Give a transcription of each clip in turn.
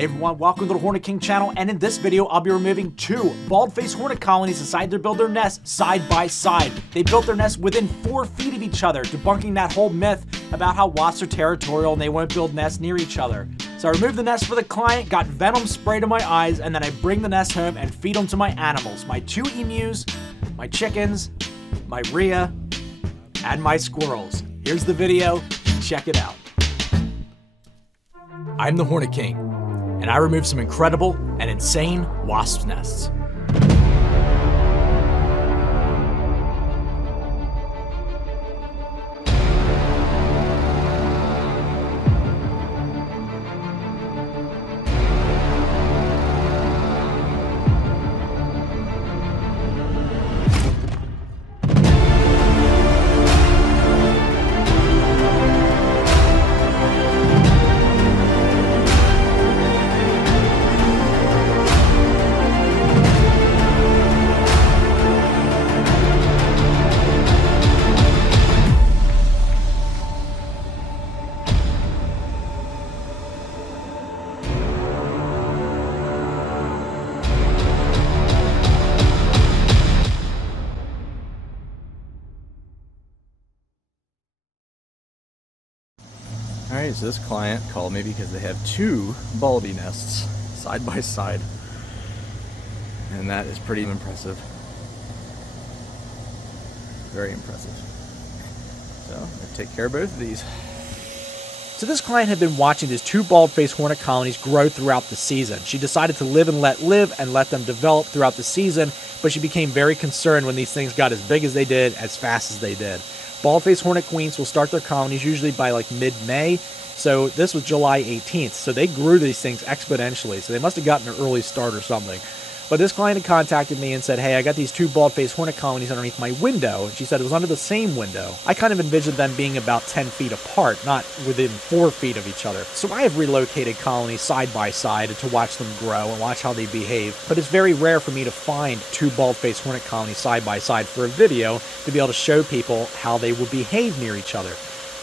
Hey everyone, welcome to the Hornet King channel, and in this video I'll be removing 2 bald-faced hornet colonies decided to build their nests side by side. They built their nests within 4 feet of each other, debunking that whole myth about how wasps are territorial and they won't build nests near each other. So I removed the nest for the client, got venom sprayed in my eyes, and then I bring the nest home and feed them to my animals. My 2 emus, my chickens, my Rhea, and my squirrels. Here's the video, check it out. I'm the Hornet King, and I removed some incredible and insane wasp nests. Alright, so this client called me because they have 2 baldy nests side by side. And that is pretty impressive. Very impressive. So, I'm going to take care of both of these. So this client had been watching these 2 bald-faced hornet colonies grow throughout the season. She decided to live and let them develop throughout the season, but she became very concerned when these things got as big as they did, as fast as they did. Bald-faced hornet queens will start their colonies usually by like mid-May, so this was July 18th, so they grew these things exponentially, so they must have gotten an early start or something. But this client had contacted me and said, hey, I got these 2 bald-faced hornet colonies underneath my window, and she said it was under the same window. I kind of envisioned them being about 10 feet apart, not within 4 feet of each other. So I have relocated colonies side by side to watch them grow and watch how they behave, but it's very rare for me to find 2 bald-faced hornet colonies side by side for a video to be able to show people how they will behave near each other.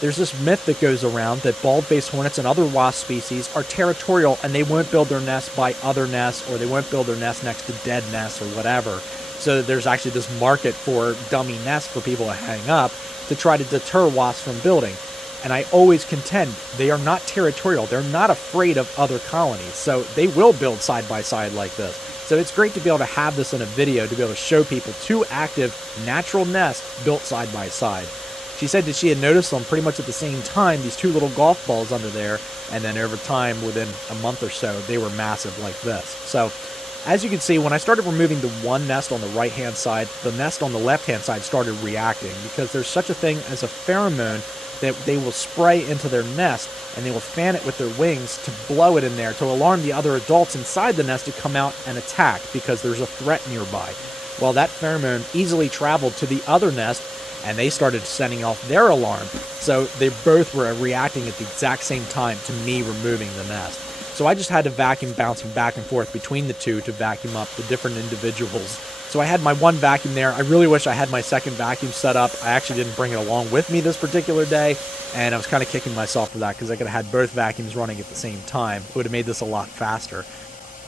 There's this myth that goes around that bald-faced hornets and other wasp species are territorial and they won't build their nests by other nests, or they won't build their nests next to dead nests or whatever. So there's actually this market for dummy nests for people to hang up to try to deter wasps from building. And I always contend they are not territorial. They're not afraid of other colonies. So they will build side by side like this. So it's great to be able to have this in a video to be able to show people 2 active natural nests built side by side. She said that she had noticed them pretty much at the same time, these 2 little golf balls under there, and then over time, within a month or so, they were massive like this. So, as you can see, when I started removing the one nest on the right-hand side, the nest on the left-hand side started reacting, because there's such a thing as a pheromone that they will spray into their nest, and they will fan it with their wings to blow it in there to alarm the other adults inside the nest to come out and attack, because there's a threat nearby. Well, that pheromone easily traveled to the other nest, and they started sending off their alarm. So they both were reacting at the exact same time to me removing the nest. So I just had to vacuum bouncing back and forth between the 2 to vacuum up the different individuals. So I had my 1 vacuum there. I really wish I had my 2nd vacuum set up. I actually didn't bring it along with me this particular day, and I was kind of kicking myself for that because I could have had both vacuums running at the same time. It would have made this a lot faster.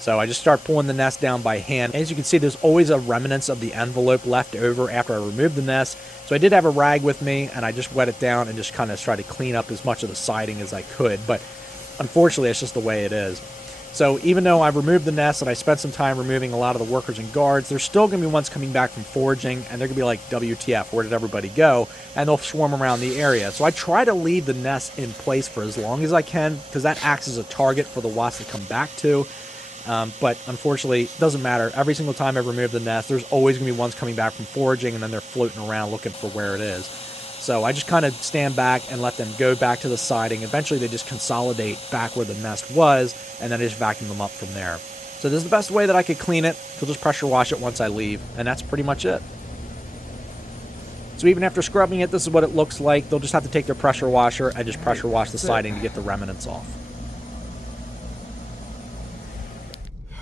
So I just start pulling the nest down by hand. As you can see, there's always a remnants of the envelope left over after I remove the nest. So I did have a rag with me, and I just wet it down and just kind of try to clean up as much of the siding as I could. But unfortunately, it's just the way it is. So even though I've removed the nest and I spent some time removing a lot of the workers and guards, there's still going to be ones coming back from foraging, and they're going to be like, WTF, where did everybody go? And they'll swarm around the area. So I try to leave the nest in place for as long as I can, because that acts as a target for the wasps to come back to. But unfortunately, it doesn't matter. Every single time I remove the nest, there's always going to be ones coming back from foraging, and then they're floating around looking for where it is. So I just kind of stand back and let them go back to the siding. Eventually, they just consolidate back where the nest was, and then I just vacuum them up from there. So this is the best way that I could clean it. They'll just pressure wash it once I leave, and that's pretty much it. So even after scrubbing it, this is what it looks like. They'll just have to take their pressure washer and just pressure wash the siding to get the remnants off.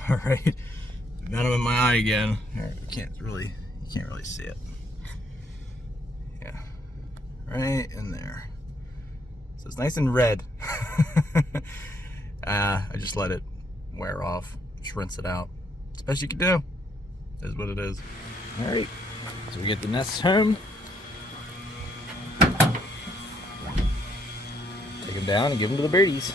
Alright, venom in my eye again. You can't really see it. Yeah, right in there. So it's nice and red. I just let it wear off. Just rinse it out. It's the best you can do. Is what it is. All right, so we get the nests home. Take them down and give them to the birdies.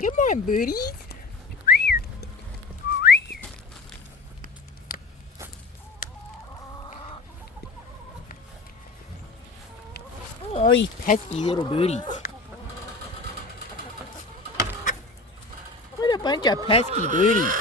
Come on, birdies. Oh, these pesky little birdies. What a bunch of pesky birdies.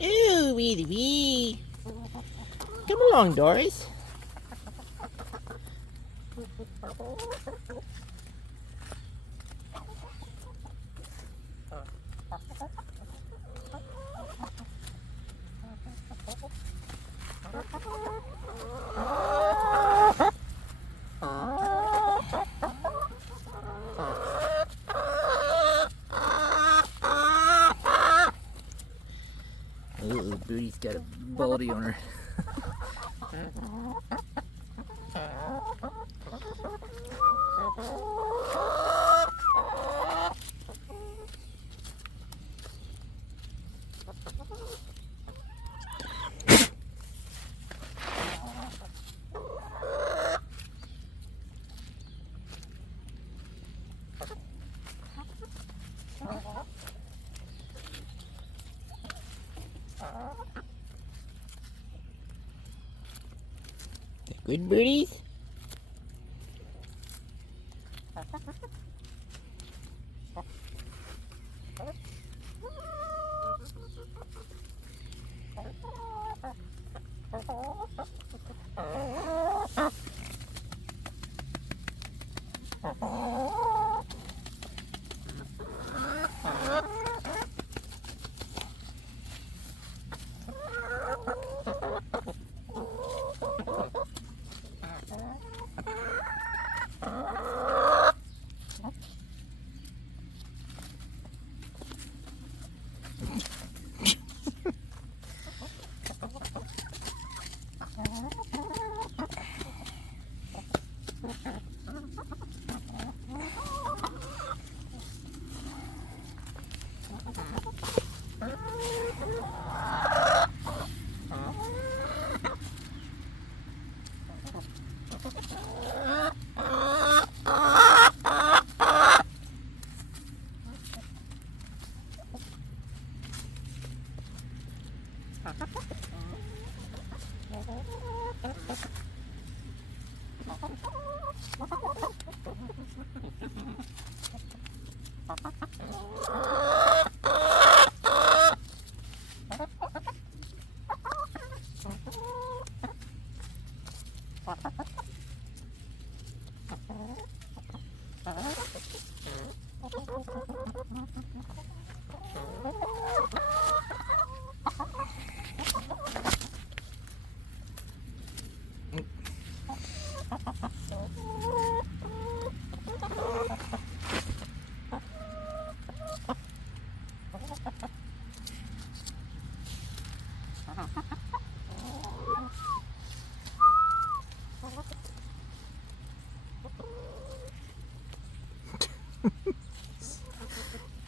Ooh, wee. Come along, Doris. Ooh, Booty's got a baldy on her. Good birdies?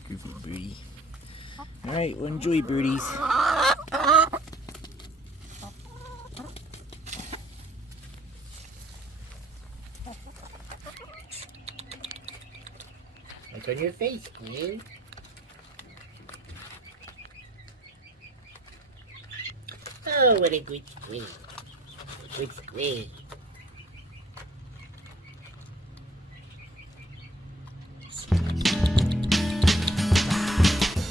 Goofy birdie. Alright, well enjoy, birdies. Look on your face, kid. Oh, what a good squid. A good squid.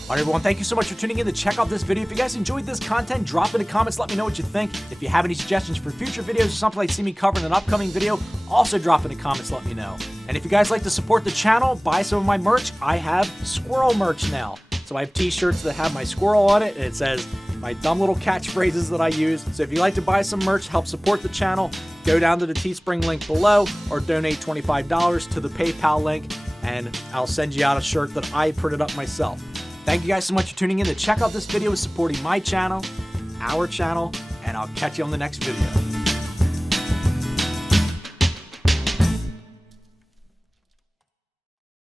All right, everyone, thank you so much for tuning in to check out this video. If you guys enjoyed this content, drop in the comments, let me know what you think. If you have any suggestions for future videos or something like see me cover in an upcoming video, also drop in the comments, let me know. And if you guys like to support the channel, buy some of my merch. I have Squirrel merch now. So I have t-shirts that have my squirrel on it, and it says my dumb little catchphrases that I use. So if you'd like to buy some merch, help support the channel, go down to the Teespring link below or donate $25 to the PayPal link, and I'll send you out a shirt that I printed up myself. Thank you guys so much for tuning in to check out this video and supporting my channel, our channel, and I'll catch you on the next video.